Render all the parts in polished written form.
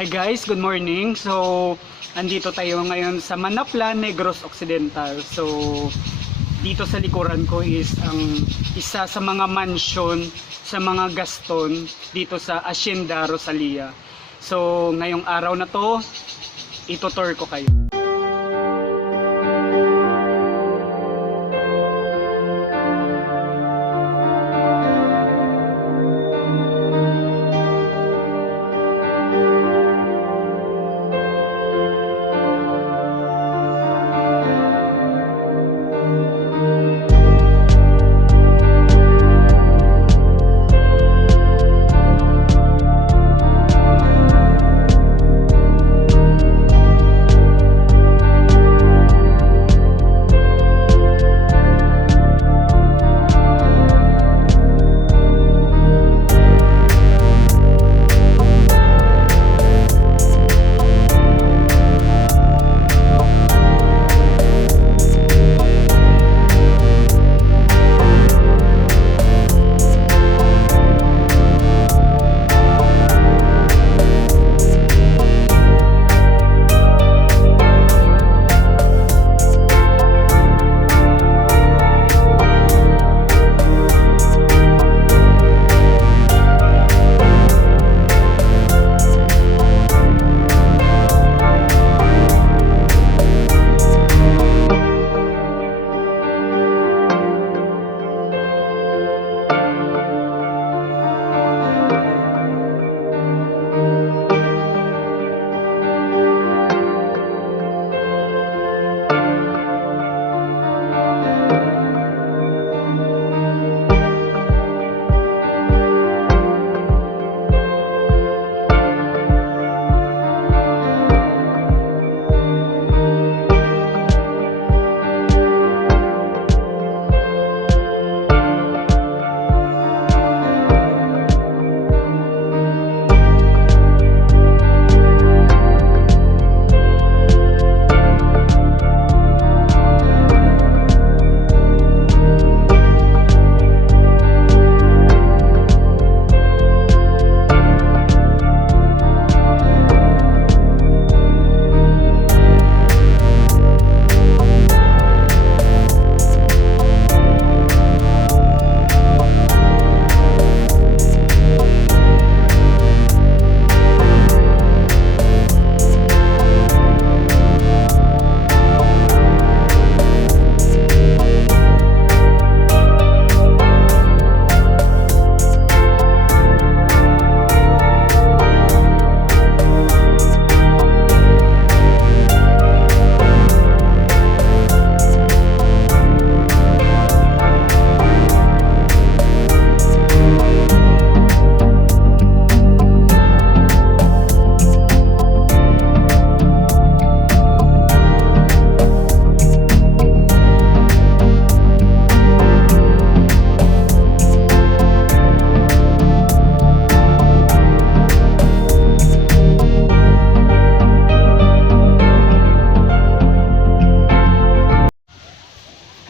Hi guys, good morning. So, andito tayo ngayon sa Manaplan, Negros Occidental. So, dito sa likuran ko is ang isa sa mga mansion sa mga Gaston dito sa Hacienda Rosalia. So, ngayong araw na to, itutour ko kayo.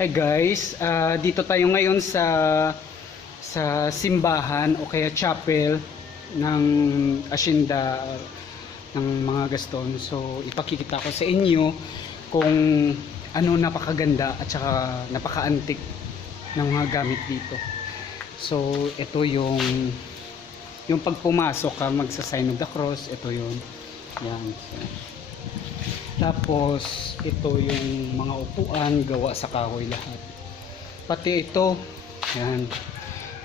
Hi guys, dito tayo ngayon sa simbahan o kaya chapel ng Hacienda ng mga Gaston. So ipakikita ko sa inyo kung ano napakaganda at saka napaka-antik ng mga gamit dito. So ito yung pagpumasok ka magsa-sign of the cross, ito yun. Yan. Tapos ito yung mga upuan gawa sa kahoy lahat. Pati ito, yan.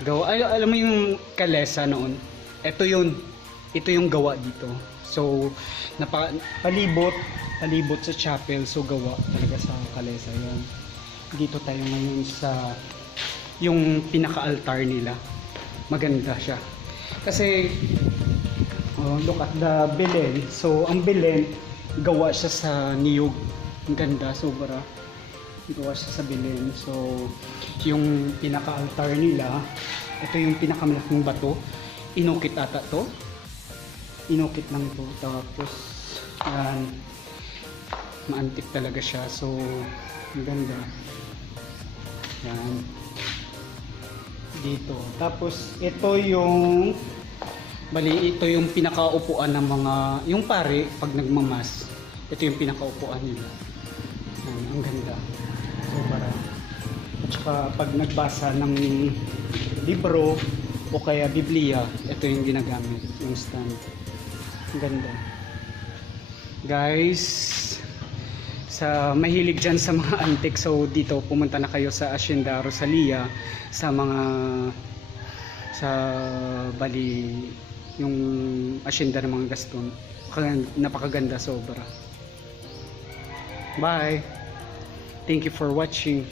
Gawa, alam mo yung kalesa noon. Ito yung gawa dito. So palibot sa chapel, so gawa talaga sa kalesa yan. Dito tayo ngayon sa yung pinaka-altar nila. Maganda siya. Kasi look at the Belen. So ang Belen gawa siya sa niyog. Ang ganda, sobra. Gawa siya sa Belen. So, yung pinaka-altar nila, ito yung pinakamalaking bato. Inukit ata to. Inukit lang to. Tapos, yan. Maantik talaga siya. So, ang ganda. Yan. Dito. Tapos, ito yung Bali, ito yung pinakaupuan ng mga, yung pare, pag nagmamas, ito yung pinakaupuan nila. Yan, ang ganda. So, para, tsaka pag nagbasa ng libro, o kaya Biblia, ito yung ginagamit, yung stand. Ang ganda. Guys, sa mahilig dyan sa mga antique, so dito pumunta na kayo sa Hacienda Rosalia, sa mga sa bali yung asyenda ng mga Gaston. Napakaganda sobra. Bye. Thank you for watching.